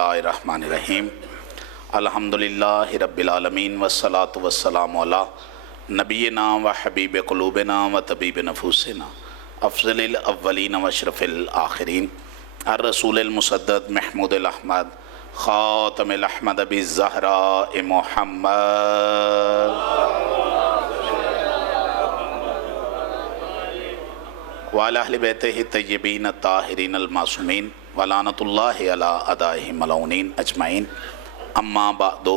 बिस्मिल्लाहिर्रहमानिर्रहीम अल्हम्दुलिल्लाहि रब्बिल आलमीन वस्सलातु वस्सलामु अला नबिय्यिना व हबीब क़ुलूबिना व तबीब नफूसिना अफ़ज़लिल अव्वलीन व अशरफिल आखिरीन अर्रसूलिल मुसद्दद महमूदिल अहमद ख़ातमिल अहमद अबी ज़हरा मुहम्मद व अला अहलि बैतिही तय्यबीन ताहिरीन अल मासूमीन व लानतुल्लाहि अला अदाइहिम मलऊनीन अजमईन अम्मा बअदु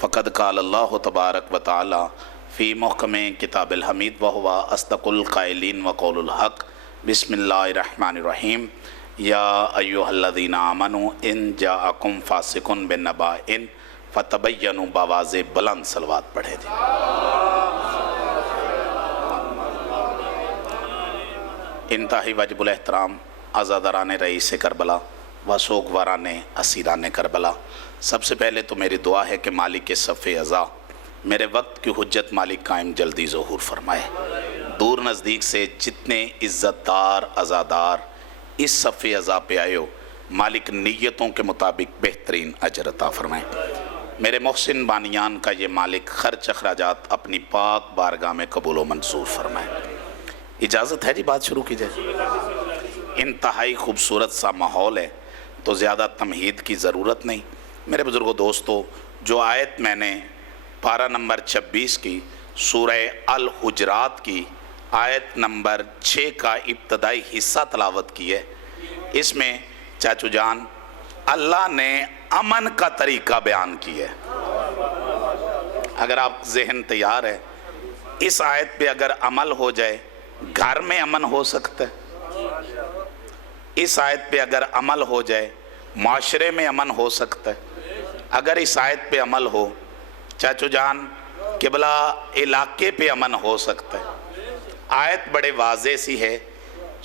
फ़क़द क़ाल अल्लाहु तबारक व तआला फ़ी मुहकमे किताबिल हमीद व हुवा अस्दक़ुल क़ाइलीन व क़ौलुल हक़ बिस्मिल्लाहिर्रहमानिर्रहीम या अय्युहल्लज़ीना आमनू इन जाअकुम फ़ासिक़ुन बिनबाइन फ़तबय्यनु बवाज़े बुलंद सलवात पढ़े थे। इंतहाई वाजिबुल एहतराम आज़ादारान रईस करबला व सोगवारान असीरान करबला, सबसे पहले तो मेरी दुआ है कि मालिक के सफ़े अज़ा मेरे वक्त की हुज्जत मालिक कायम जल्दी ज़हूर फरमाए। दूर नज़दीक से जितने इज़्ज़तदार अज़ादार इस सफ़े अज़ा पे आए हो, मालिक नीयतों के मुताबिक बेहतरीन अजर अता फरमाए। मेरे मोहसिन बानियान का ये मालिक खर्च अखराजात अपनी पाक बारगाह में कबूल व मंसूर फरमाए। इजाज़त है जी, बात शुरू की जाए। इंतहाई खूबसूरत सा माहौल है तो ज़्यादा तमहीद की ज़रूरत नहीं। मेरे बुज़ुर्गों दोस्तों, जो आयत मैंने पारा नंबर 26 की सूरह अल हुजरात की आयत नंबर 6 का इब्तदाई हिस्सा तलावत की है, इसमें चाचू जान अल्लाह ने अमन का तरीका बयान किया है। अगर आप जहन तैयार है, इस आयत पे अगर अमल हो जाए घर में अमन हो सकता है। इस आयत पे अगर अमल हो जाए माशरे में अमन हो सकता है। अगर इस आयत पे अमल हो चाचू जान किबला इलाके पे अमन हो सकता है। आयत बड़े वाज़े सी है।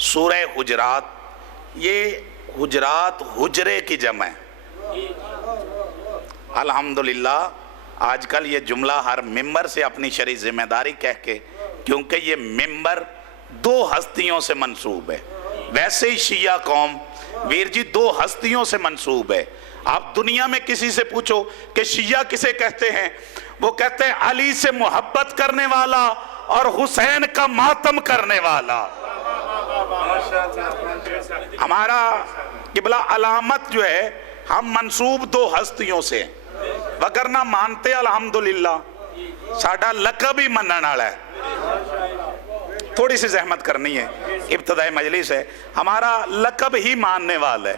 सूरह हुजरात, ये हुजरात हुजरे की जमा है। अल्हम्दुलिल्लाह आजकल ये जुमला हर मिंबर से अपनी शरई जिम्मेदारी कह के, क्योंकि ये मिंबर दो हस्तियों से मंसूब है। वैसे ही शिया कौम वीर जी दो हस्तियों से मंसूब है। आप दुनिया में किसी से पूछो कि शिया किसे कहते हैं, वो कहते हैं अली से मोहब्बत करने वाला और हुसैन का मातम करने वाला। हमारा किबला अलामत जो है, हम मंसूब दो हस्तियों से, वगरना मानते अल्हम्दुलिल्लाह साडा लकब ही मनन वाला है। थोड़ी सी जहमत करनी है, इब्तदाई मजलिस है, हमारा लकब ही मानने वाला है।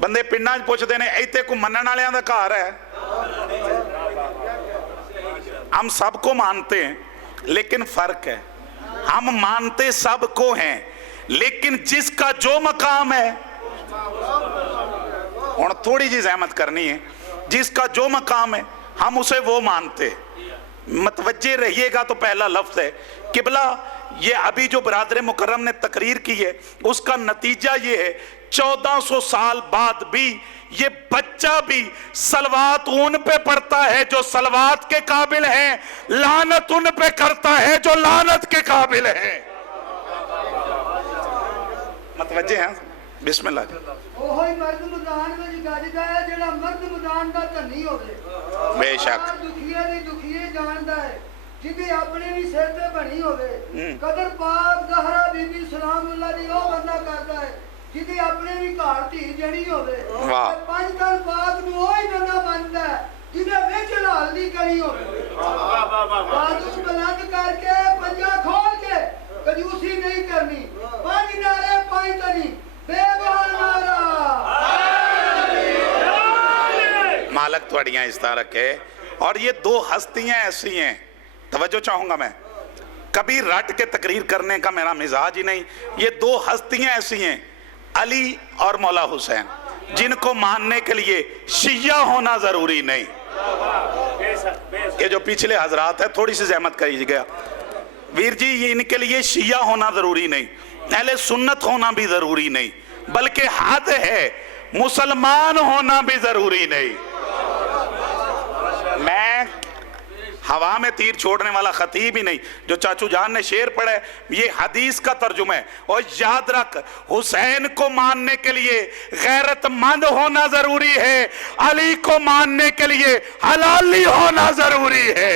बंदे पिंडां पूछते हैं इत्थे को मनन वालियां दा घर है। हम सबको मानते हैं लेकिन फर्क है, हम मानते सबको हैं लेकिन जिसका जो मकाम है, और थोड़ी सी जहमत करनी है, जिसका जो मकाम है हम उसे वो मानते। मतवज्जे रहिएगा तो पहला लफ्ज़ है किबला। ये अभी जो बरादर मुकर्रम ने तकरीर की है उसका नतीजा ये है 1400 साल बाद भी ये बच्चा भी सलवात उन पे पढ़ता है जो सलवात के काबिल है, लानत उन पे करता है जो लानत के काबिल है। मतवज्जे हैं, बिस्मिल्लाह। बेशक जिदी अपने भी सिर ते बनी होवे, कदर पाक ज़हरा बीबी सलामुल्लाह दी ओ बंदा करदा है जिदी अपने भी घर धी जड़ी होवे। पंज तन पाक नूं ओ ही बंदा बनदा है जिदे विच लाल दी कली होवे। बाजू बुलंद करके पंजा खोल के कंजूसी नहीं करनी। पंज नारे पंज तनी बेबहा नारा। मालक तुहाड़ियां इस तरह रखे। और ये दो हस्तियां ऐसी हैं, तवज्जो चाहूंगा मैं, कभी रट के तकरीर करने का मेरा मिजाज ही नहीं। ये दो हस्तियां ऐसी हैं अली और मौला हुसैन, जिनको मानने के लिए शिया होना जरूरी नहीं। ये जो पिछले हजरात है थोड़ी सी जहमत करिएगा वीर जी, ये इनके लिए शिया होना जरूरी नहीं, अहले सुन्नत होना भी जरूरी नहीं, बल्कि हद है मुसलमान होना भी जरूरी नहीं। मैं हवा में तीर छोड़ने वाला खतीब ही नहीं, जो चाचू जान ने शेर पढ़ा है ये हदीस का तर्जुमा है। और याद रख, हुसैन को मानने के लिए गैरतमंद होना जरूरी है, अली को मानने के लिए हलाली होना जरूरी है।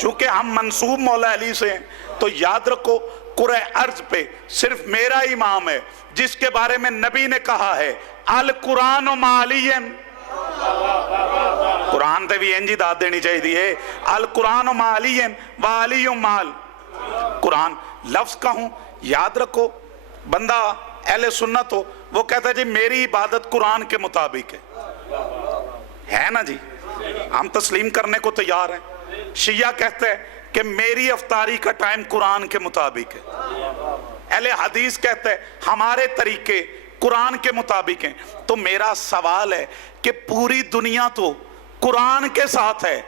चूंकि हम मंसूब मौला अली से हैं, तो याद रखो कुरे अर्ज पे सिर्फ मेरा इमाम है जिसके बारे में नबी ने कहा है अल कुरान मालियन। कुरान ते भी इंजी दाद देनी चाहिए, अल कुरान मालियन वाली माल। कुरान लफ्ज का हूं, याद रखो। बंदा अहले सुन्नत हो, वो कहता है जी मेरी इबादत कुरान के मुताबिक है ना जी, हम तस्लीम करने को तैयार हैं। शिया कहते हैं कि मेरी अफ्तारी का टाइम कुरान के मुताबिक है। अहले हदीस कहते हैं हमारे तरीके कुरान के मुताबिक हैं। तो मेरा सवाल है कि पूरी दुनिया तो कुरान के साथ है,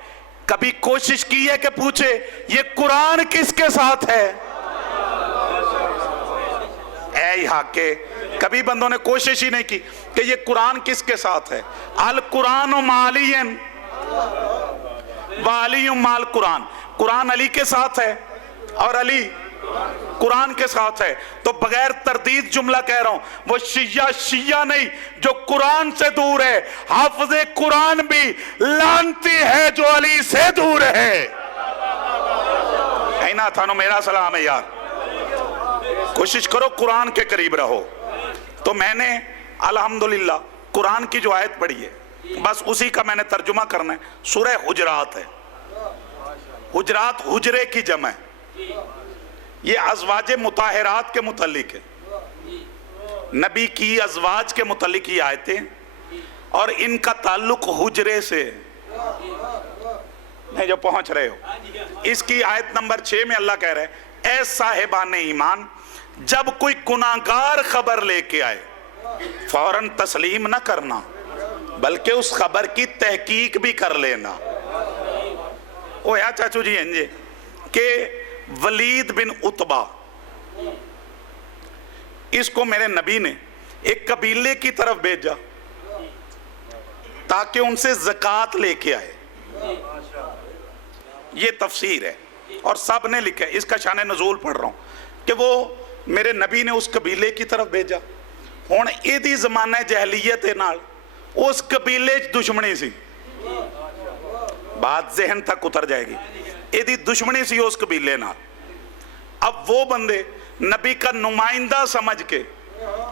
कभी कोशिश की है कि पूछे ये कुरान किसके साथ है? ऐ हाके कभी बंदों ने कोशिश ही नहीं की कि ये कुरान किसके साथ है। अल कुरान मालियन वाली माल कुरान, कुरान अली के साथ है और अली कुरान के साथ है। तो बगैर तरदीद जुमला कह रहा हूं, वो शिया नहीं जो कुरान से दूर है, हाफिज़े कुरान भी लानती है जो अली से दूर है। ऐना थानो मेरा सलाम है यार, कोशिश करो कुरान के करीब रहो। तो मैंने अल्हम्दुलिल्लाह कुरान की जो आयत पढ़ी है बस उसी का मैंने तर्जुमा करना है। सूरह हुजरात है, हुजरात हुजरे की जमा है, ये अज़वाजे मुताहिरात के मुतल्लिक है, नबी की अज़वाज के मुतल्लिक ये आयतें, और इनका ताल्लुक हुजरे से नहीं जो पहुंच रहे हो। इसकी आयत नंबर 6 में अल्लाह कह रहा है ऐ साहिबान ईमान, जब कोई गुनाहगार खबर लेके आए फौरन तस्लीम ना करना, बल्कि उस खबर की तहकीक भी कर लेना। ओ या चाचू जी इंजे के वलीद बिन उतबा, इसको मेरे नबी ने एक कबीले की तरफ भेजा ताकि उनसे ज़कात लेके आए। ये तफसीर है और सब ने लिखा है, इसका शान नज़ूल पढ़ रहा हूं कि वो मेरे नबी ने उस कबीले की तरफ भेजा। हुण इहदी ज़माना जहलीयत दे नाल उस कबीले च दुश्मनी सी, बात जहन तक उतर जाएगी। इहदी दुश्मनी सी उस कबीले नाल। अब वो बंदे नबी का नुमाइंदा समझ के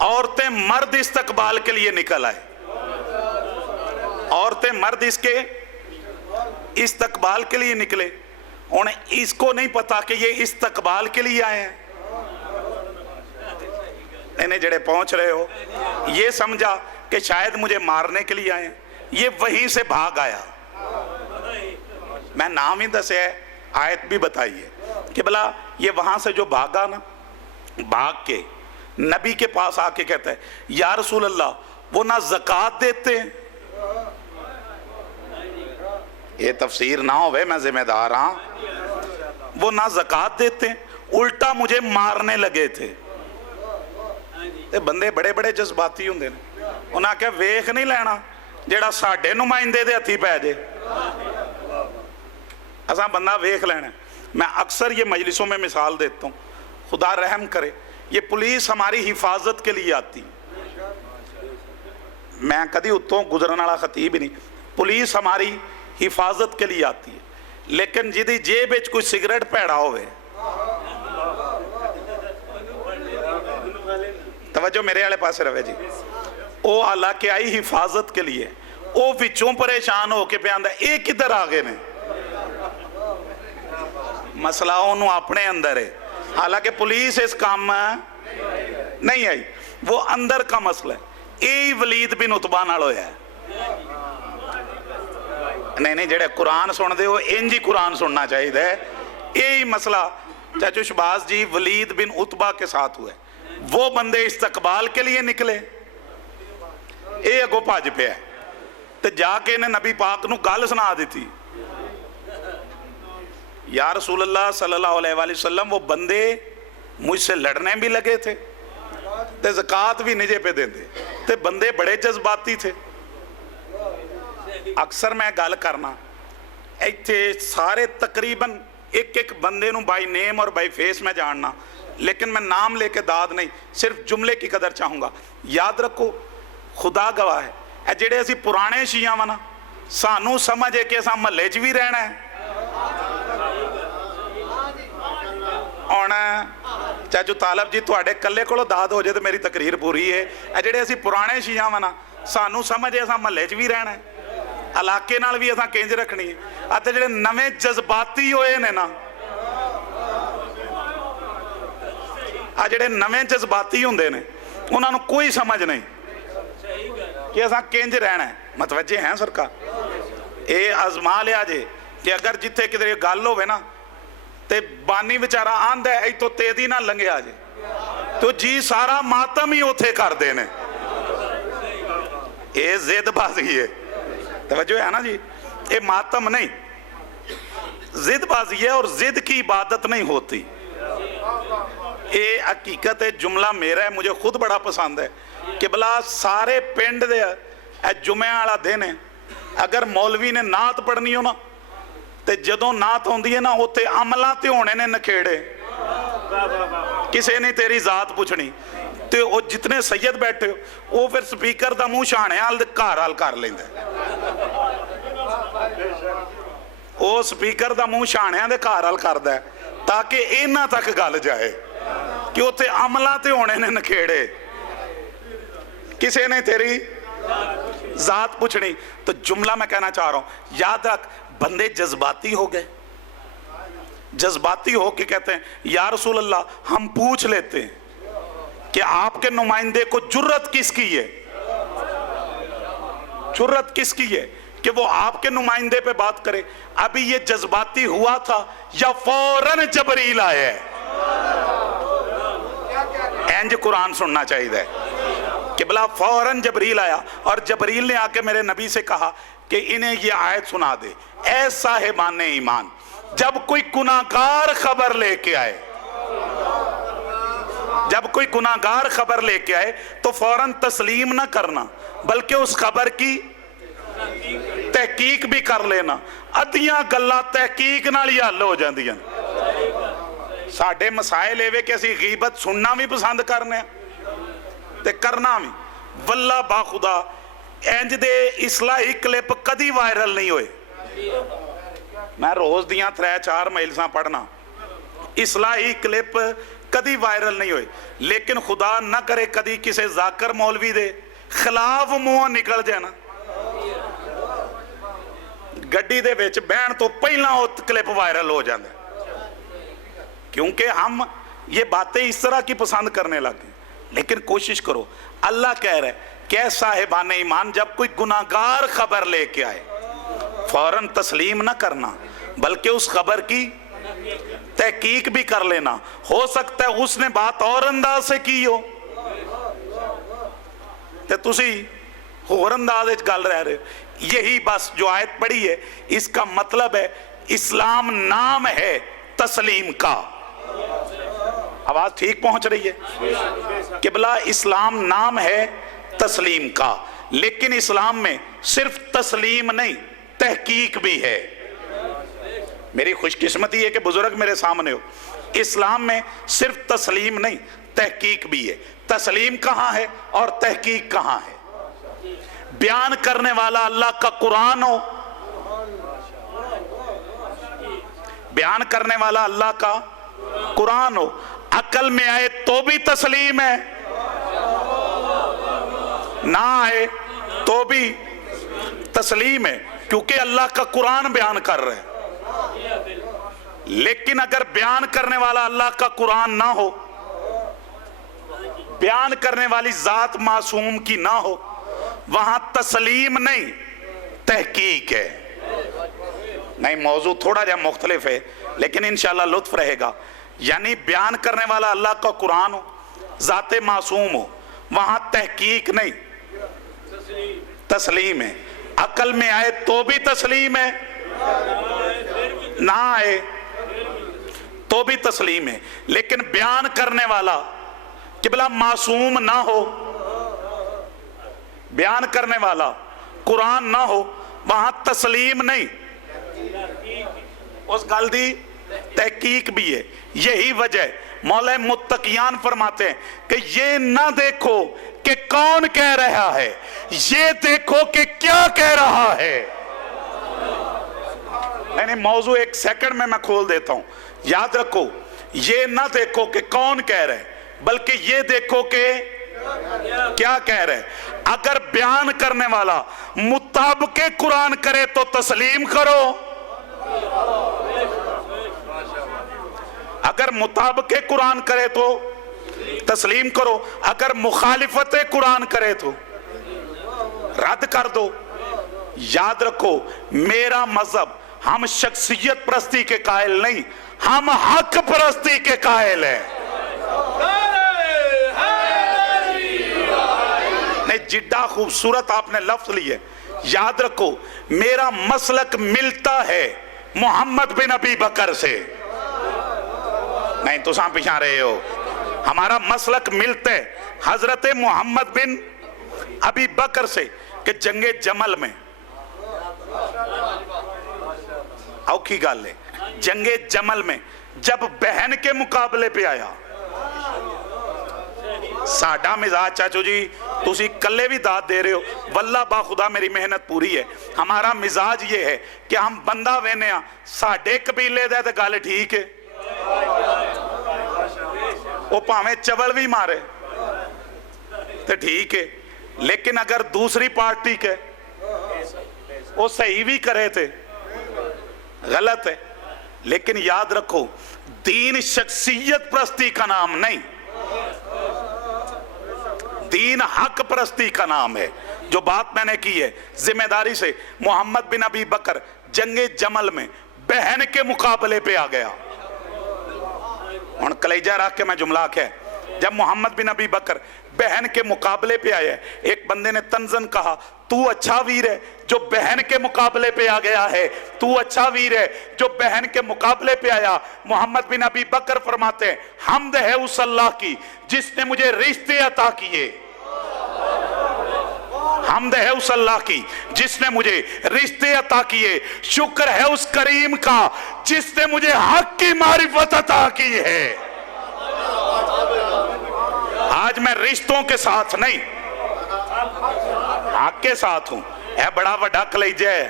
औरतें मर्द इस्तकबाल के लिए निकल आए, औरतें मर्द इसके इस्तकबाल के लिए निकले। उन्हें इसको नहीं पता कि ये इस्तकबाल के लिए आए हैं। इन्हें जड़े पहुंच रहे हो ये समझा कि शायद मुझे मारने के लिए आए हैं, ये वहीं से भाग आया। मैं नाम ही दसे है, आयत भी बताई है कि भला ये वहां से जो भागा ना, भाग के नबी के पास आके कहता है या रसूल अल्लाह वो ना ज़कात देते हैं। ये तफसीर ना होवे, मैं जिम्मेदार हाँ। वो ना ज़कात देते हैं, उल्टा मुझे मारने लगे थे। ते बंदे बड़े बड़े जज्बाती होंदे ने, उन्हें आख्या वेख नहीं लेना जेड़ा साडे नुमाइंदे दे हथी पै जे, असा बंदा वेख लेना। मैं अक्सर ये मजलिसों में मिसाल देता हूँ, खुदा रहम करे ये पुलिस हमारी हिफाजत के लिए आती, मैं कभी उत्तों गुजरने वाला खतीब ही नहीं, पुलिस हमारी हिफाजत के लिए आती है, लेकिन जिदी जेब विच कोई सिगरेट पैड़ा होवे, तवज्जो मेरे वाले पासे रहे जी, वो हालांकि आई हिफाजत के लिए, वो विचों परेशान होके पे आंदा ये किधर आ गए ने, मसला उन्होंने अपने अंदर है, हालांकि पुलिस इस काम नहीं आई, वो अंदर का मसला है। यही वलीद बिन उतबा नाल होया है। नहीं जेड़े कुरान सुनते हो इंज ही कुरान सुनना चाहिए, यही मसला चाचू शहबाज जी वलीद बिन उतबा के साथ हुआ। वो बंदे इस्तकबाल के लिए निकले, ये अगो भज पिया ते जाके इन्हें नबी पाक नूं गल सुना दी, या रसूल अल्लाह सल्लल्लाहु अलैहि वसल्लम वो बंदे मुझसे लड़ने भी लगे थे ते ज़कात भी निजे पे देंदे, ते बंदे बड़े जज्बाती थे। ਅਕਸਰ ਮੈਂ ਗੱਲ ਕਰਨਾ ਇੱਥੇ ਸਾਰੇ ਤਕਰੀਬਨ एक बंदे नूं बाई नेम और बाई फेस मैं जानना, लेकिन मैं नाम लेके दाद नहीं, सिर्फ जुमले की कदर चाहूँगा। याद रखो, खुदा गवाह है, ਇਹ ਜਿਹੜੇ ਅਸੀਂ ਪੁਰਾਣੇ ਸ਼ੀਆ ਵਾ ਨਾ, ਸਾਨੂੰ ਸਮਝ ਹੈ ਕਿ ਅਸਾਂ ਮਹੱਲੇ 'ਚ ਵੀ ਰਹਿਣਾ ਹੈ। ਹੁਣ ਚਾਚੂ ਤਾਲਬ ਜੀ ਤੁਹਾਡੇ ਇਕੱਲੇ ਕੋਲੋਂ ਦਾਦ ਹੋ ਜਾਏ ਤੇ ਮੇਰੀ ਤਕਰੀਰ ਪੂਰੀ ਹੈ। ਇਹ ਜਿਹੜੇ ਅਸੀਂ ਪੁਰਾਣੇ ਸ਼ੀਆ ਵਾ ਨਾ, ਸਾਨੂੰ ਸਮਝ ਹੈ ਅਸਾਂ ਮਹੱਲੇ 'ਚ ਵੀ ਰਹਿਣਾ ਹੈ, ਇਲਾਕੇ ਨਾਲ ਵੀ ਅਸਾਂ ਕਿੰਜ ਰੱਖਣੀ ਹੈ। ਅਤੇ ਜਿਹੜੇ ਨਵੇਂ ਜਜ਼ਬਾਤੀ ਹੋਏ ਨੇ ਨਾ, ਆ ਜਿਹੜੇ ਨਵੇਂ ਜਜ਼ਬਾਤੀ ਹੁੰਦੇ ਨੇ, ਉਹਨਾਂ ਨੂੰ ਕੋਈ ਸਮਝ ਨਹੀਂ ਕਿ ਅਸਾਂ ਕਿੰਜ ਰਹਿਣਾ ਹੈ। ਮਤਵੱਜੇ ਹੈ ਸਰਕਾਰ, ਇਹ ਆਜ਼ਮਾ ਲਿਆ ਜੇ ਕਿ ਅਗਰ ਜਿੱਥੇ ਕਿਤੇ ਗੱਲ ਹੋਵੇ ਨਾ ਤੇ ਬਾਨੀ ਵਿਚਾਰਾ ਆਂਦਾ ਇੱਥੋਂ ਤੇਜ਼ੀ ਨਾਲ ਲੰਘਿਆ ਜੇ ਤੋ ਜੀ ਸਾਰਾ ਮਾਤਮ ਹੀ ਉੱਥੇ ਕਰਦੇ ਨੇ। ਇਹ ਜ਼ਿੱਦਬਾਜ਼ੀ ਹੈ, तवज्जो है ना जी, ये मातम नहीं, जिदबाजी है और जिद की इबादत नहीं होती। ये हकीकत है, जुमला मेरा है, मुझे खुद बड़ा पसंद है कि भला सारे पिंड दे जुमे वाला दिन है, अगर मौलवी ने नात पढ़नी हो ना तो जदों नात होंदी है ना उत्थे अमला ते होने ने नखेड़े, किसी ने तेरी जात पूछनी तो वो जितने सैयद बैठे हो वो फिर स्पीकर का मूँह छाने हाल घर हाल कर लेंदा, वो स्पीकर का मूँह छाणिया दे घर हाल करदा है ताकि इन्हां तक गल जाए कि उत्थे अमला ते होने ने नखेड़े, किसी ने तेरी जात पूछनी। तो जुमला मैं कहना चाह रहा हूँ, याद रख, बंदे जज्बाती हो गए, जज्बाती हो के कहते हैं या रसूल अल्लाह, हम पूछ लेते हैं कि आपके नुमाइंदे को जुर्रत किसकी है, जुर्रत किसकी है कि वो आपके नुमाइंदे पे बात करे। अभी ये जज्बाती हुआ था या फौरन जबरील आया है? इंज कुरान सुनना चाहिए कि भला फौरन जबरील आया और जबरील ने आके मेरे नबी से कहा कि इन्हें ये आयत सुना दे, ऐ साहिबान ईमान, जब कोई गुनाहगार खबर लेके आए, जब कोई गुनाहगार खबर लेके आए तो फौरन तस्लीम ना करना, बल्कि उस खबर की तहकीक भी कर लेना। अद्धियां गल्लां तहकीक नाल ही हल हो जांदियां। साडे मसाइल एवे कि असीं गीबत सुनना भी पसंद करने ते करना भी। वल्ला बाखुदा इंज दे इस्लाही क्लिप कदी वायरल नहीं होए। मैं रोज़ दियां 3-4 मेल्सां पढ़ना, इस्लाही क्लिप कदी वायरल नहीं होए, लेकिन खुदा ना करे कदी किसी जाकर मौलवी दे खिलाफ मुँह निकल जाए ना, गड्डी दे विच बहन तो पहला वो क्लिप वायरल हो जाता, क्योंकि हम ये बातें इस तरह की पसंद करने लगे। लेकिन कोशिश करो, अल्लाह कह रहा है क्या साहिबान ईमान, जब कोई गुनाहगार खबर लेके आए फौरन तस्लीम ना करना, बल्कि उस खबर की तहकीक भी कर लेना। हो सकता है उसने बात और अंदाज से की हो ते तुसी होर अंदाज विच गल रह रहे हो। यही बस जो आयत पढ़ी है, इसका मतलब है इस्लाम नाम है तस्लीम का। आवाज ठीक पहुंच रही है कि भला इस्लाम नाम है तस्लीम का, लेकिन इस्लाम में सिर्फ तस्लीम नहीं, तहकीक भी है। मेरी खुशकिस्मती है कि बुजुर्ग मेरे सामने हो। इस्लाम में सिर्फ तस्लीम नहीं, तहकीक भी है। तस्लीम कहाँ है और तहकीक कहाँ है? बयान करने वाला अल्लाह का कुरान हो, बयान करने वाला अल्लाह का कुरान हो, अकल में आए तो भी तस्लीम है, ना आए तो भी तस्लीम है, क्योंकि अल्लाह का कुरान बयान कर रहे हैं। लेकिन अगर बयान करने वाला अल्लाह का कुरान ना हो, बयान करने वाली जात मासूम की ना हो, वहां तस्लीम नहीं, तहकीक है। नहीं, मौजू थोड़ा जा मुख्तलिफ है, लेकिन इंशाल्लाह लुत्फ रहेगा। यानी बयान करने वाला अल्लाह का कुरान हो, जाते मासूम हो, वहां तहकीक नहीं, तस्लीम है। अकल में आए तो भी तस्लीम है, ना आए तो भी तस्लीम है। लेकिन बयान करने वाला कि भला मासूम ना हो, बयान करने वाला कुरान ना हो, वहां तस्लीम नहीं, उस गल दी तहकीक भी है। यही वजह मौला मुत्तकियान फरमाते हैं कि ये ना देखो कि कौन कह रहा है, ये देखो कि क्या कह रहा है। नहीं, मौजू एक सेकंड में मैं खोल देता हूं, याद रखो। ये ना देखो कि कौन कह रहा है, बल्कि ये देखो कि क्या कह रहे। अगर बयान करने वाला मुताबिके कुरान करे तो तस्लीम करो, अगर मुताबिके कुरान करे तो तस्लीम करो, अगर मुखालिफत कुरान करे तो रद्द कर दो। याद रखो, मेरा मजहब, हम शख्सियत परस्ती के कायल नहीं, हम हक परस्ती के कायल हैं। नहीं, जिड्डा खूबसूरत आपने लफ्ज लिए। याद रखो, मेरा मसलक मिलता है मोहम्मद बिन अबी बकर से। नहीं, तो सां पिछा रहे हो। हमारा मसलक मिलते हजरत मोहम्मद बिन अबी बकर से कि जंगे जमल में, औखी गल है, जंगे जमल में जब बहन के मुकाबले पे आया, साडा मिजाज चाचू जी, तुसी कल्ले भी दाद दे रहे हो, वल्ला बाखुदा मेरी मेहनत पूरी है। हमारा मिजाज ये है कि हम बंदा वेने आ, साडे कबीले दा ते गल ठीक है, वो भावें चवल भी मारे तो ठीक है, लेकिन अगर दूसरी पार्टी के वो सही भी करे थे गलत है। लेकिन याद रखो, दीन शख्सियत परस्ती का नाम नहीं, दीन हक परस्ती का नाम है। जो बात मैंने की है जिम्मेदारी से, मोहम्मद बिन अबी बकर जंगे जमल में बहन के मुकाबले पे आ गया। और कलेजा रख के मैं जुमला क्या, जब मोहम्मद बिन अबी बकर बहन के मुकाबले पे आया, एक बंदे ने तंजन कहा, तू अच्छा वीर है जो बहन के मुकाबले पे आ गया है, तू अच्छा वीर है जो बहन के मुकाबले पे आया। मोहम्मद बिन अबी बकर फरमाते हैं, हम्द है उस अल्लाह की जिसने मुझे रिश्ते अता किए, हम्द है उस अल्लाह की जिसने मुझे रिश्ते अता किए, शुक्र है उस करीम का जिसने मुझे हक की मारिफत अता की है। आज मैं रिश्तों के साथ नहीं, हक के साथ हूं। यह बड़ा वड्डा कलेजा है।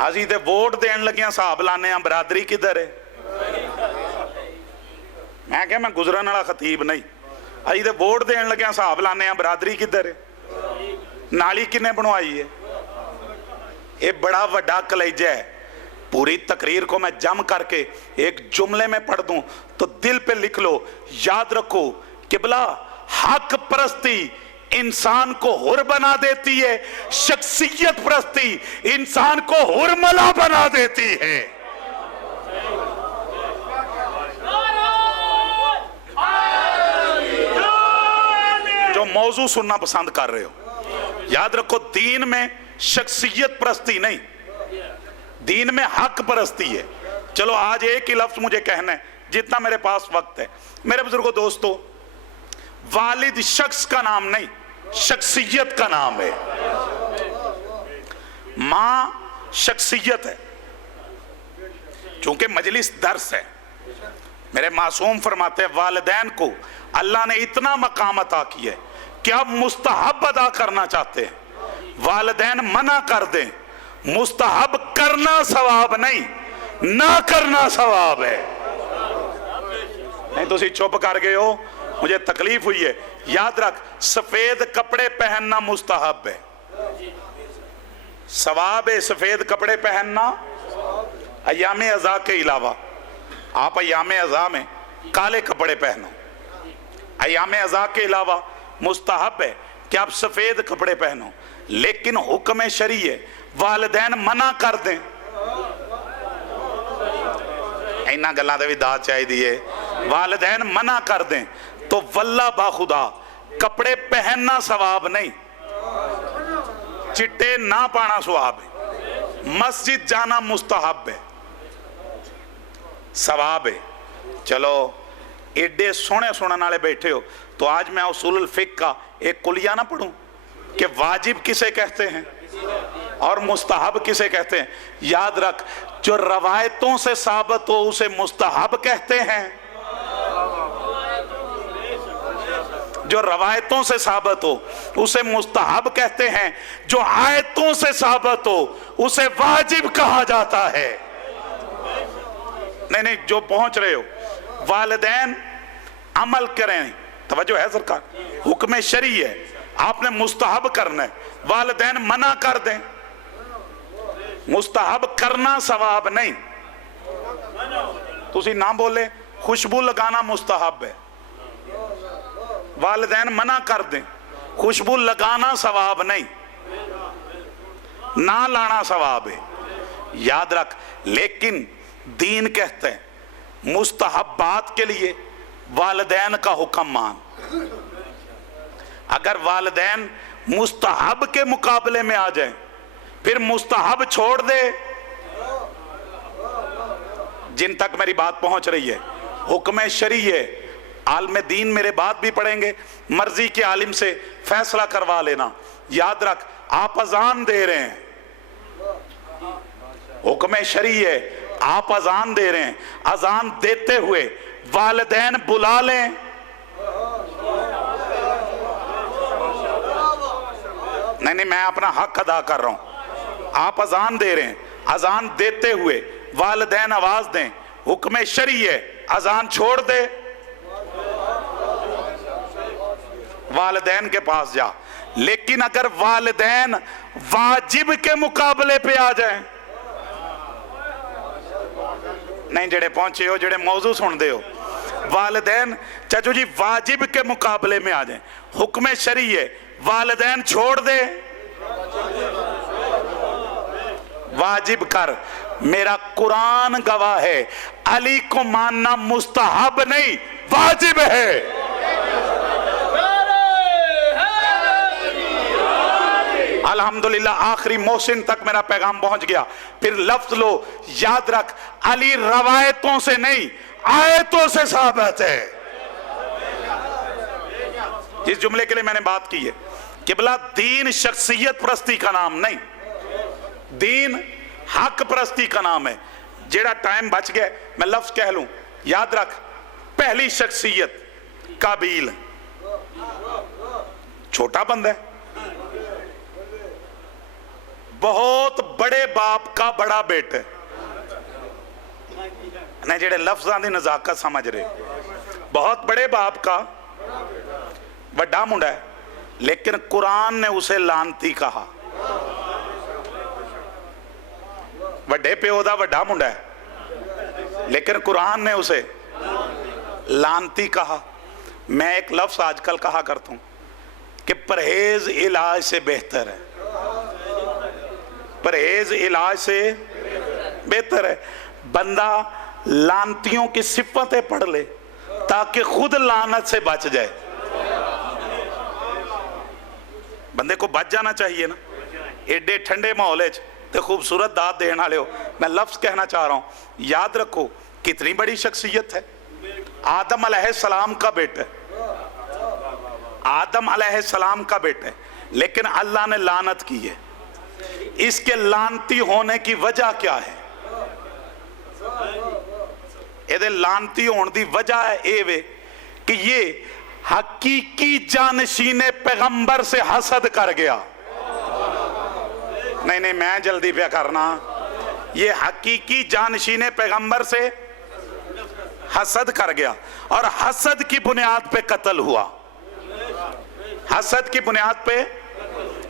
असी ते वोट देन लगिया हिसाब लाने, बरादरी किधर है। मैं क्या, मैं गुजरन वाला खतीब नहीं, असी तो वोट देन लगे हिसाब लाने, बरादरी किधर है, नाली किने बनवाई है। ये बड़ा वड्डा कलेजा है। पूरी तकरीर को मैं जम करके एक जुमले में पढ़ दूं तो दिल पे लिख लो, याद रखो, किबला हक परस्ती इंसान को हुर बना देती है, शख्सियत परस्ती इंसान को हुरमला बना देती है। जो मौजू सुनना पसंद कर रहे हो, याद रखो, दीन में शख्सियत परस्ती नहीं, दीन में हक परस्ती है। चलो आज एक ही लफ्ज मुझे कहना है जितना मेरे पास वक्त है। मेरे बुजुर्गों दोस्तों, वालिद शख्स का नाम नहीं, शख्सियत का नाम है। मां शख्सियत है। चूंकि मजलिस दर्स है, मेरे मासूम फरमाते हैं, वालिदैन को अल्लाह ने इतना मकाम अता किया है कि आप मुस्तहब अदा करना चाहते हैं, वालिदैन मना कर दें, मुस्तहब करना सवाब नहीं, ना करना सवाब है। नहीं तो चुप कर गए हो, मुझे तकलीफ हुई है। याद रख, सफेद कपड़े पहनना मुस्तहब है, सवाब है सफेद कपड़े पहनना। अयामे अज़ा के अलावा आप अयामे अज़ा में काले कपड़े पहनो, अयामे अज़ा के अलावा मुस्तहब है कि आप सफेद कपड़े पहनो। लेकिन हुक्म शरी है, वालिदैन मना कर दें, इन्हां गल्लां दे भी दाद चाहिए, वालिदैन मना कर दें तो वल्ला बाखुदा कपड़े पहनना सवाब नहीं, चिट्टे ना पाना सवाब है, मस्जिद जाना मुस्तहब है, सवाब है। चलो एडे सोने सुनने वाले बैठे हो तो आज मैं उसूलुल फिक्र का एक कुलिया ना पढ़ूं कि वाजिब किसे कहते हैं, اور مستحب کسے کہتے ہیں؟ یاد رکھ، جو روایتوں سے ثابت ہو اسے مستحب کہتے ہیں، جو روایتوں سے ثابت ہو اسے مستحب کہتے ہیں، جو آیتوں سے ثابت ہو اسے واجب کہا جاتا ہے۔ نہیں جو پہنچ رہے ہو، والدین عمل کریں، توجہ ہے سرکار، حکم شرعی ہے، آپ نے مستحب کرنا ہے، والدین منع کر دیں، مستحب کرنا ثواب نہیں۔ تسی نہ بولے خوشبو لگانا مستحب ہے، والدین منع کر دیں، خوشبو لگانا ثواب نہیں، نہ لانا ثواب ہے، یاد رکھ۔ لیکن دین کہتے ہیں مستحبات کے لیے والدین کا حکم مان۔ اگر والدین مستحب کے مقابلے میں آ جائیں پھر مستحب چھوڑ دے، جن تک میری بات پہنچ رہی ہے، حکم شرعی ہے، عالم دین میرے بات بھی پڑھیں گے، مرضی کے عالم سے فیصلہ کروا لینا۔ یاد رکھ، آپ اذان دے رہے ہیں، حکم شرعی ہے، آپ اذان دے رہے ہیں، اذان دیتے ہوئے والدین بلا لیں، نہیں میں اپنا حق ادا کر رہا ہوں، آپ اذان دے رہے ہیں، اذان دیتے ہوئے والدین آواز دیں، حکم شرعی ہے، اذان چھوڑ دے، والدین کے پاس جا۔ لیکن اگر والدین واجب کے مقابلے پہ آ جائیں، نہیں جڑے پہنچے ہو، جڑے موضوع سن دے ہو، والدین چچو جی واجب کے مقابلے میں آ جائیں، حکم شرعی ہے، والدین چھوڑ دے، واجب کر، میرا قرآن گواہ ہے، علی کو ماننا مستحب نہیں واجب ہے۔ الحمدللہ آخری محسن تک میرا پیغام پہنچ گیا۔ پھر لفظ لو، یاد رکھ، علی روایتوں سے نہیں آیتوں سے ثابت ہے۔ جس جملے کے لیے میں نے بات کی ہے، قبلہ دین شخصیت پرستی کا نام نہیں، دین حق پرستی کا نام ہے۔ جیڑا ٹائم بچ گیا میں لفظ کہہ لوں، یاد رکھ، پہلی شخصیت قابیل، چھوٹا بندہ ہے، بہت بڑے باپ کا بڑا بیٹا ہے، نہیں جڑے لفظاں دی نزاکت سمجھ رہے، بہت بڑے باپ کا بڑا منڈا ہے، لیکن قرآن نے اسے لانتی کہا۔ بڑے پیو دا بڑا منڈا ہے، لیکن قرآن نے اسے لانتی کہا۔ میں ایک لفظ آج کل کہا کرتا ہوں کہ پرہیز علاج سے بہتر ہے، پرہیز علاج سے بہتر ہے۔ بندہ لانتیوں کی صفتیں پڑھ لے تاکہ خود لعنت سے بچ جائے۔ بندے کو بچ جانا چاہیے نا، ایڈے ٹھنڈے ماحول تے خوبصورت داد دینا لے ہو۔ میں لفظ کہنا چاہ رہا ہوں، یاد رکھو کتنی بڑی شخصیت ہے، آدم علیہ السلام کا بیٹا ہے، آدم علیہ السلام کا بیٹا ہے، لیکن اللہ نے لعنت کی ہے۔ اس کے لانتی ہونے کی وجہ کیا ہے؟ یہ لانتی ہونے دی وجہ ہے اے وے کہ یہ حقیقی جانشین پیغمبر سے حسد کر گیا۔ نہیں میں جلدی پہ کرنا، یہ حقیقی جانشین پیغمبر سے حسد کر گیا اور حسد کی بنیاد پہ قتل ہوا، حسد کی بنیاد پہ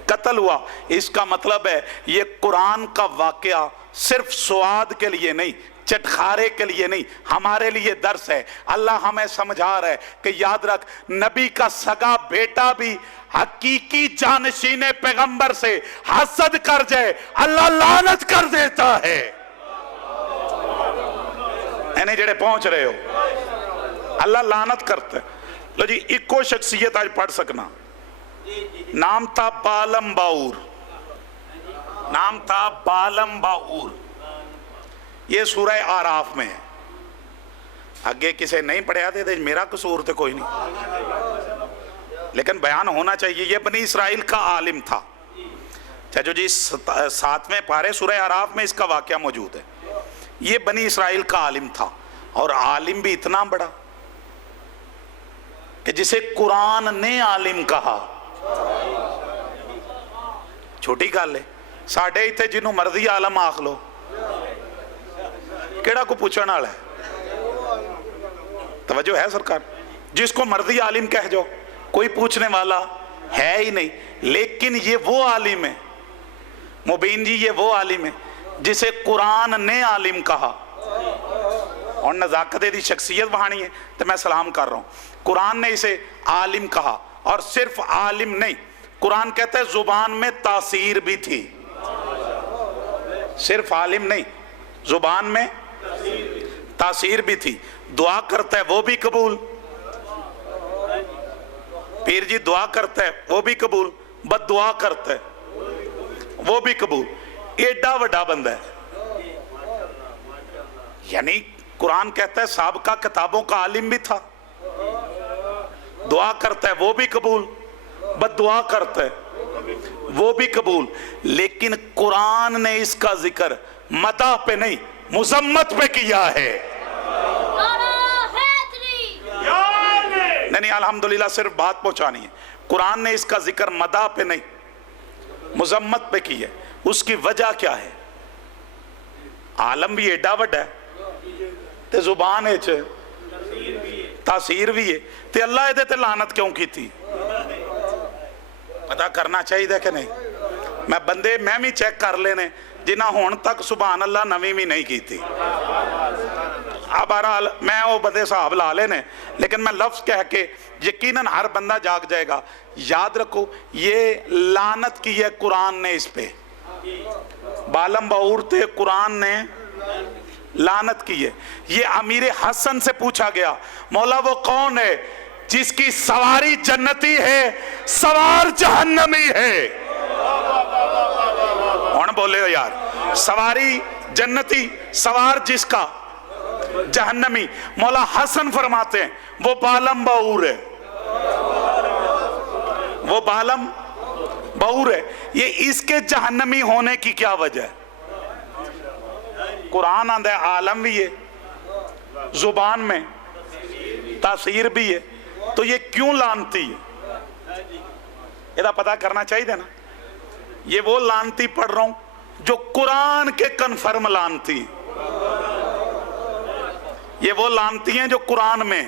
قتل ہوا۔ اس کا مطلب ہے یہ قرآن کا واقعہ صرف سواد کے لیے نہیں، چٹخارے کے لیے نہیں، ہمارے لیے درس ہے۔ اللہ ہمیں سمجھا رہا ہے کہ یاد رکھ، نبی کا سگا بیٹا بھی حقیقی جانشین پیغمبر سے حسد کر جائے اللہ لعنت کر دیتا ہے۔ اینے جڑے پہنچ رہے ہو، اللہ لعنت کرتا ہے۔ لو جی ایکو شخصیت آج پڑھ سکنا، نام تھا بالم باور، نام تھا بالم باور، یہ سورہ آراف میں ہے۔ آگے کسے نہیں پڑھیا تھے میرا قصور تو کوئی نہیں، لیکن بیان ہونا چاہیے۔ یہ بنی اسرائیل کا عالم تھا، چاچو جی 7ویں پارے سورہ اعراف میں اس کا واقعہ موجود ہے. یہ بنی اسرائیل کا عالم تھا، اور عالم بھی اتنا بڑا کہ جسے قرآن نے عالم کہا. چھوٹی گل ہے، ساڈے ایتھے جنوں مرضی عالم آکھ لو، کیڑا کو پوچھن والا ہے؟ توجہ ہے سرکار؟ جس کو مرضی عالم کہہ جو، کوئی پوچھنے والا ہے ہی نہیں. لیکن یہ وہ عالم ہے مبین جی، یہ وہ عالم ہے جسے قرآن نے عالم کہا. اور نزاکت دی شخصیت بہانی ہے تو میں سلام کر رہا ہوں. قرآن نے اسے عالم کہا، اور صرف عالم نہیں، قرآن کہتا ہے زبان میں تاثیر بھی تھی. صرف عالم نہیں، زبان میں تاثیر بھی تھی. دعا کرتا ہے وہ بھی قبول، پیر جی دعا کرتا ہے وہ بھی قبول، بد دعا کرتا ہے وہ بھی قبول. ایڈا وڈا بندہ ہے. یعنی قرآن کہتا ہے سابقہ کتابوں کا عالم بھی تھا، دعا کرتا ہے وہ بھی قبول، بد دعا کرتا ہے وہ بھی قبول. لیکن قرآن نے اس کا ذکر مدح پہ نہیں، مذمت پہ کیا ہے. نہیں الحمدللہ صرف بات پہنچانی ہے. قرآن نے اس کا ذکر مدح پہ نہیں، مذمت پہ کی ہے. اس کی وجہ کیا ہے؟ عالم بھی ایڈا وڈا ہے تے زبان ہے تاثیر بھی ہے، تے اللہ ایدے تے لعنت کیوں کی تھی؟ پتہ کرنا چاہیے کہ نہیں؟ میں بھی چیک کر لینے جنہ ہون تک سبحان اللہ نویں بھی نہیں کی تھی. اب بہرحال میں وہ بندے صاحب لا لینے، لیکن میں لفظ کہہ کے یقیناً ہر بندہ جاگ جائے گا. یاد رکھو یہ لعنت کی ہے قرآن نے اس پہ. بالم بعور تھے، قرآن نے لعنت کی ہے. یہ امیر حسن سے پوچھا گیا مولا وہ کون ہے جس کی سواری جنتی ہے سوار جہنمی ہے؟ کون بولے ہو یار؟ سواری جنتی، سوار جس کا جہنمی. مولا حسن فرماتے ہیں وہ بالم بعور ہے، وہ بالم بعور ہے. یہ اس کے جہنمی ہونے کی کیا وجہ ہے؟ قرآن آندہ ہے عالم بھی ہے، زبان میں تاثیر بھی ہے، تو یہ کیوں لعنتی ہے؟ یہ پتہ کرنا چاہیے نا. یہ وہ لعنتی پڑھ رہا ہوں جو قرآن کے کنفرم لعنتی ہیں. یہ وہ لعنتی ہیں جو قرآن میں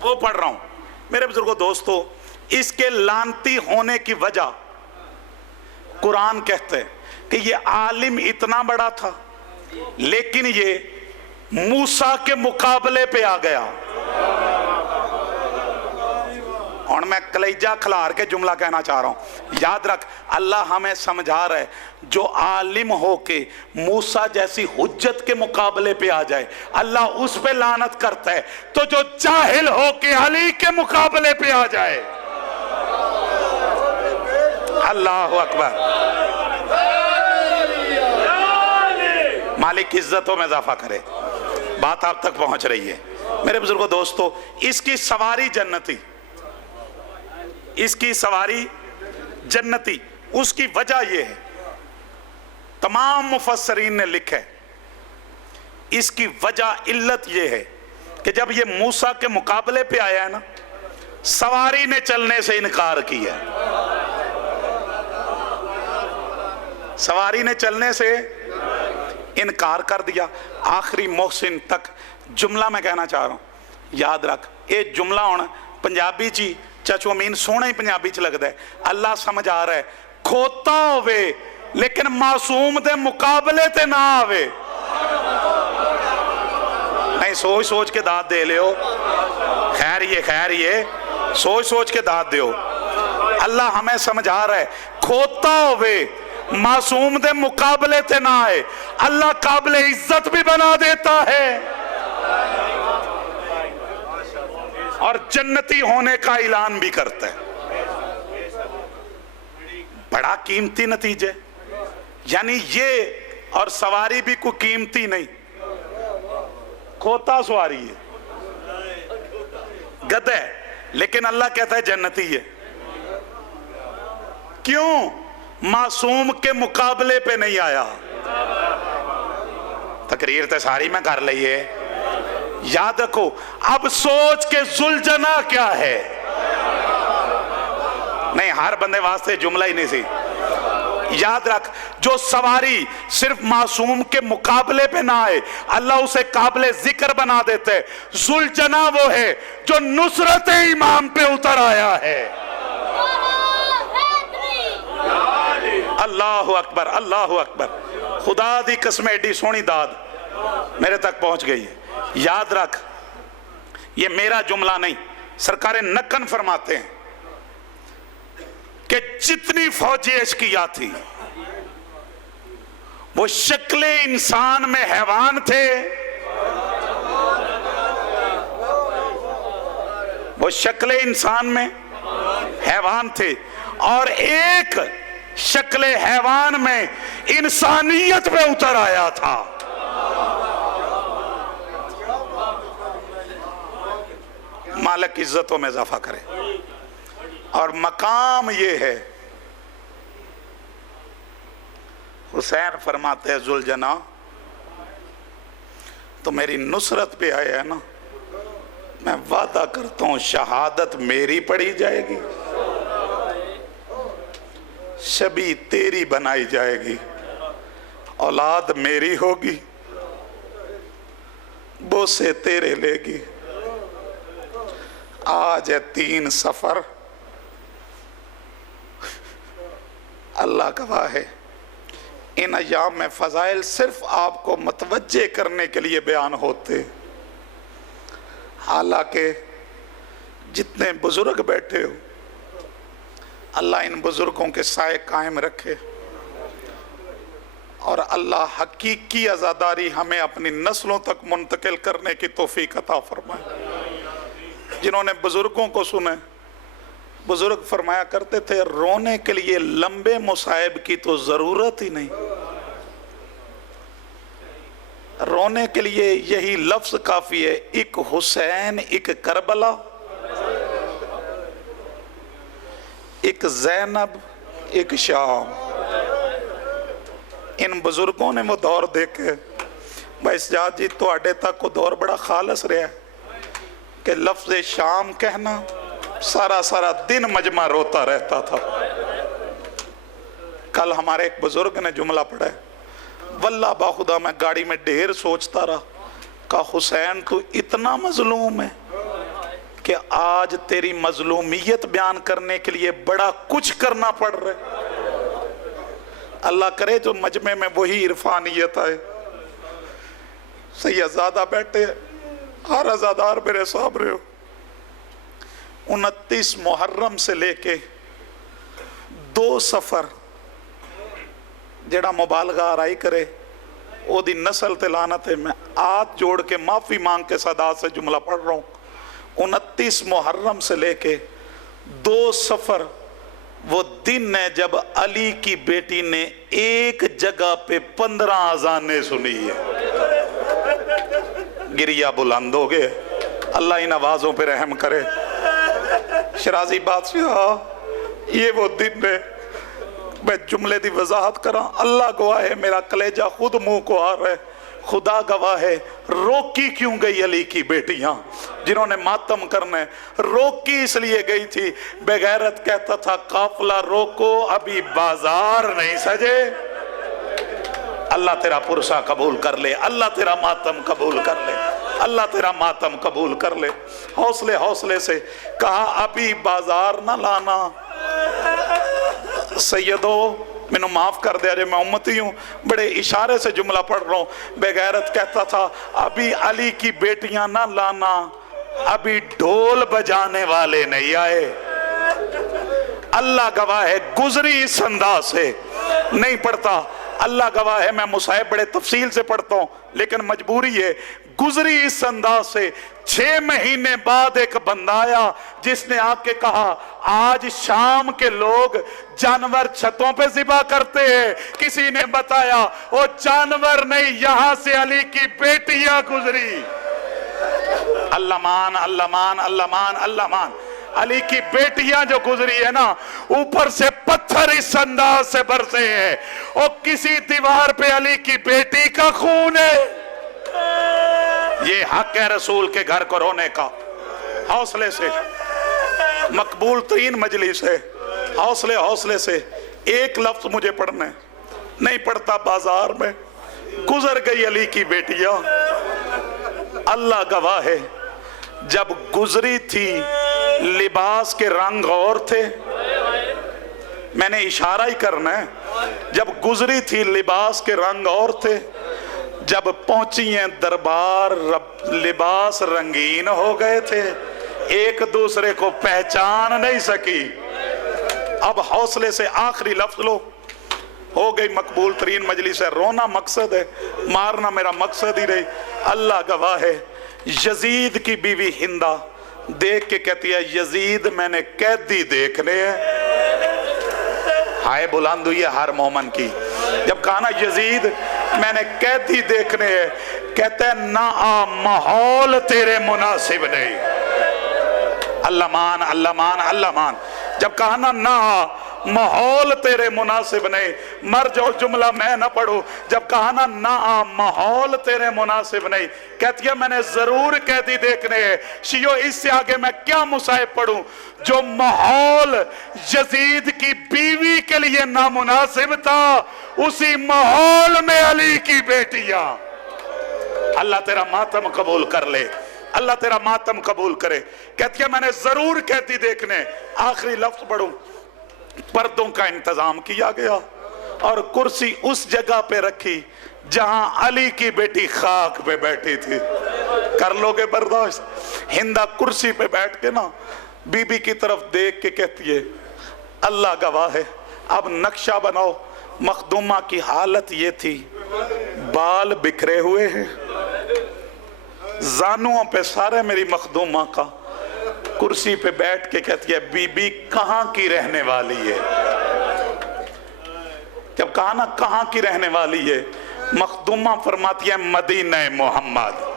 وہ پڑھ رہا ہوں. میرے بزرگوں دوستو، اس کے لعنتی ہونے کی وجہ قرآن کہتے ہیں کہ یہ عالم اتنا بڑا تھا لیکن یہ موسیٰ کے مقابلے پہ آ گیا. اور میں کلیجہ کھلار کے جملہ کہنا چاہ رہا ہوں. یاد رکھ اللہ ہمیں سمجھا رہا ہے جو عالم ہو کے موسیٰ جیسی حجت کے مقابلے پہ آ جائے اللہ اس پہ لعنت کرتا ہے، تو جو جاہل ہو کے علی کے مقابلے پہ آ جائے. اللہ اکبر. مالک عزتوں میں اضافہ کرے. بات آپ تک پہنچ رہی ہے میرے بزرگوں دوستو. اس کی سواری جنتی، اس کی سواری جنتی. اس کی وجہ یہ ہے، تمام مفسرین نے لکھا ہے اس کی وجہ علت یہ ہے کہ جب یہ موسیٰ کے مقابلے پہ آیا ہے نا، سواری نے چلنے سے انکار کیا. سواری نے چلنے سے انکار کر دیا. آخری محسن تک جملہ میں کہنا چاہ رہا ہوں. یاد رکھ ایک جملہ ہونا پنجابی چی چاچو امین سونا ہی پنجابی چ لگتا ہے. اللہ سمجھ آ رہا ہے کھوتا ہوئے لیکن معصوم دے مقابلے تے نہ آوے. نہیں سوچ سوچ کے داد دے لیو. خیر یہ سوچ سوچ کے داد دیو. اللہ ہمیں سمجھا رہا ہے کھوتا ہوئے معصوم دے مقابلے تے نہ آئے. اللہ قابل عزت بھی بنا دیتا ہے اور جنتی ہونے کا اعلان بھی کرتا ہے. بڑا قیمتی نتیجہ. یعنی یہ اور سواری بھی کوئی قیمتی نہیں، کھوتا سواری ہے، گدھا ہے، لیکن اللہ کہتا ہے جنتی ہے. کیوں؟ मासूम के मुकाबले पे नहीं आया। तकरीर ते सारी मैं कर ली है, याद रखो। अब सोच के जुलझना क्या है, नहीं हर बंदे वास्ते जुमला ही नहीं सी। याद रख, जो सवारी सिर्फ मासूम के मुकाबले पे ना आए, अल्लाह उसे काबिले जिक्र बना देते। जुलझना वो है जो नुसरत इमाम पे उतर आया है। अल्लाहु अकबर, अल्लाहु अकबर। खुदा दी कसम एडी सोहनी दाद मेरे तक पहुंच गई है। याद रख, ये मेरा जुमला नहीं, सरकारें नक्कन फरमाते हैं कि जितनी फौजी अश्किया थी वो शक्ले इंसान में हैवान थे, वो शक्ले इंसान में हैवान थे, और एक शक्ले हैवान में इंसानियत पे उतर आया था। मालिक इज्जतों में इजाफा करे। और मकाम ये है, हुसैन फरमाते हैं जुलझना तो मेरी नुसरत पे आया है ना, मैं वादा करता हूं शहादत मेरी पढ़ी जाएगी, शबी तेरी बनाई जाएगी, औलाद मेरी होगी, बोसे तेरे लेगी। आज है 3 सफर, अल्लाह गवाह है, इन अय्याम में फजाइल सिर्फ आपको मतवज्जे करने के लिए बयान होते। हालांकि जितने बुजुर्ग बैठे हो, अल्लाह इन बुजुर्गों के साए कायम रखे, और अल्लाह हकीकी आज़ादारी हमें अपनी नस्लों तक मुंतकिल करने की तौफीक अता फरमाए। जिन्होंने बुजुर्गों को सुने, बुजुर्ग फरमाया करते थे रोने के लिए लंबे मुसाइब की तो जरूरत ही नहीं, रोने के लिए यही लफ्ज काफी है, एक हुसैन, एक करबला, एक ज़ैनब, एक शाम। इन बुजुर्गों ने वो दौर देखे। भाई सजाद जी तुहाडे तक वो दौर बड़ा खालस रहा है कि लफ्ज शाम कहना सारा सारा दिन मजमा रोता रहता था। कल हमारे एक बुजुर्ग ने जुमला पढ़ा है, वल्लाह बाखुदा मैं गाड़ी में ढेर सोचता रहा, कहा हुसैन तू इतना मजलूम है कि आज तेरी मजलूमियत बयान करने के लिए बड़ा कुछ करना पड़ रहा है। अल्लाह करे जो मजमे में वही इरफानियत आए। सैयदजादा बैठे, हर अज़ादार मेरे सामने हो। 29 मुहर्रम से लेके 2 सफर जेड़ा मुबालगा आराई करे ओदी नस्ल ते लानत है। मैं हाथ जोड़ के माफी मांग के सदा से जुमला पढ़ रहा हूँ। 29 मुहर्रम से लेके 2 सफर वो दिन है जब अली की बेटी ने एक जगह पे 15 अजानें सुनी है। गिरिया बुलंद हो गए, अल्लाह इन आवाजों पे रहम करे। शराजी बादशाह ये वो दिन है, मैं जुमले की वजाहत करा, अल्लाह गवाह है मेरा कलेजा खुद मुंह को आ रहा है। खुदा गवाह है रोकी क्यों गई अली की बेटियां जिन्होंने मातम करना है। रोकी इसलिए गई थी, बेगैरत कहता था काफिला रोको अभी बाजार नहीं सजे। अल्लाह तेरा पुरसा कबूल कर ले, अल्लाह तेरा मातम कबूल कर ले, अल्लाह तेरा मातम कबूल कर ले। हौसले हौसले से कहा अभी बाजार ना लाना। सैयदो मैनू माफ कर दिया जे मैं उम्मती हूँ, बड़े इशारे से जुमला पढ़ रहा हूँ। बेगैरत कहता था अभी अली की बेटियां ना लाना, अभी ढोल बजाने वाले नहीं आए। अल्लाह गवाह है गुजरी इस अंदाज से नहीं पढ़ता। अल्लाह गवाह है मैं मुसाहिब बड़े तफसील से पढ़ता हूँ, लेकिन मजबूरी है। गुजरी इस अंदाज से 6 महीने बाद एक बंदा आया जिसने आके कहा आज शाम के लोग जानवर छतों पे ज़िबा करते हैं। किसी ने बताया वो जानवर नहीं, यहां से अली की बेटियां गुजरी। अल्लाह मान, अल्लाह मान, अल्लाह मान, अल्लाह मान। अली की बेटियां जो गुजरी है ना, ऊपर से पत्थर इस अंदाज से बरसे हैं, और किसी दीवार पे अली की बेटी का खून है। ये हक है रसूल के घर को रोने का। हौसले से, मकबूल तरीन मजलिस है, हौसले हौसले से एक लफ्ज मुझे पढ़ना है, नहीं पढ़ता बाजार में। गुजर गई अली की बेटियां, अल्लाह गवाह है, जब गुजरी थी लिबास के रंग और थे। मैंने इशारा ही करना है, जब गुजरी थी लिबास के रंग और थे, जब पहुंची हैं दरबार लिबास रंगीन हो गए थे, एक दूसरे को पहचान नहीं सकी। अब हौसले से आखिरी लफ्ज लो। हो गई मकबूल तरीन मजलिस है, रोना मकसद है, मारना मेरा मकसद ही नहीं। अल्लाह गवाह है, यजीद की बीवी हिंदा देख के कहती है, यजीद मैंने कैदी देखने हैं। हाय बुलंद हुई है हर मोमन की। जब कहा ना यजीद मैंने कैदी देखने हैं, कहते हैं ना आ माहौल तेरे मुनासिब नहीं। अल्लाह मान, अल्लाह मान, अल्लाह मान। जब कहा ना माहौल तेरे मुनासिब नहीं, मर जाओ जुमला मैं ना पढ़ू। जब कहा ना माहौल तेरे मुनासिब नहीं, कहती है मैंने जरूर कैदी देखने हैं। शियो इससे आगे मैं क्या मुसाहिब पढ़ूं? जो माहौल यजीद की बीवी के लिए नामुनासिब था, उसी माहौल में अली की बेटियां। अल्लाह तेरा मातम कबूल कर ले, अल्लाह तेरा मातम कबूल करे। कहती है मैंने जरूर कैदी देखने। आखिरी लफ्ज पढ़ूं, पर्दों का इंतजाम किया गया और कुर्सी उस जगह पे रखी जहां अली की बेटी खाक पे बैठी थी। कर लोगे बर्दाश्त? हिंदा कुर्सी पे बैठ के ना बीबी की तरफ देख के कहती है, अल्लाह गवाह है, अब नक्शा बनाओ। मखदूमा की हालत ये थी, बाल बिखरे हुए हैं, जानुओं पे सारे मेरी मखदूमा का। कुर्सी पे बैठ के कहती है, बीबी कहां की रहने वाली है? जब कहा ना कहां की रहने वाली है, मखदूमा फरमाती है मदीना मोहम्मद।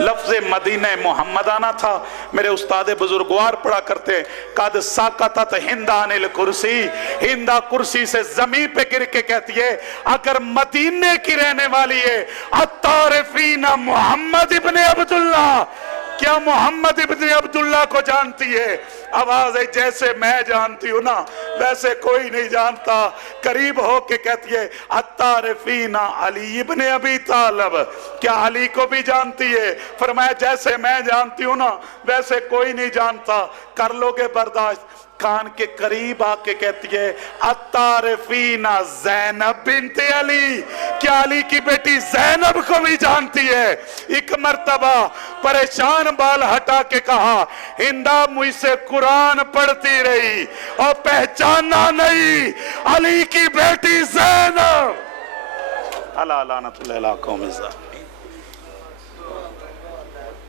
लफ्ज़ मदीना मोहम्मद आना था। मेरे उस्ताद बुजुर्गवार पढ़ा करते, कद साकतत हिंदा अनिल कुर्सी, हिंदा कुर्सी से जमीन पे गिर के कहती है, अगर मदीने की रहने वाली है, अत्तारिफीना मोहम्मद इब्ने अब्दुल्ला, क्या मोहम्मद इब्ने अब्दुल्ला को जानती है? आवाज है जैसे मैं जानती हूं ना, वैसे कोई नहीं जानता। करीब हो के कहती है, अत्तारिफीना अली इब्ने अबी तालिब, क्या अली को भी जानती है? फरमाया जैसे मैं जानती हूं ना, वैसे कोई नहीं जानता। कर लोगे बर्दाश्त? कान के करीब आके कहती है, अत्तारिफीना ज़ैनब बिन्ते अली, क्या अली की बेटी ज़ैनब को भी जानती है? एक मर्तबा परेशान बाल हटा के कहा, हिंदा मुझसे कुरान पढ़ती रही और पहचाना नहीं अली की बेटी ज़ैनब। अला लानतुल्लाह अलैहि।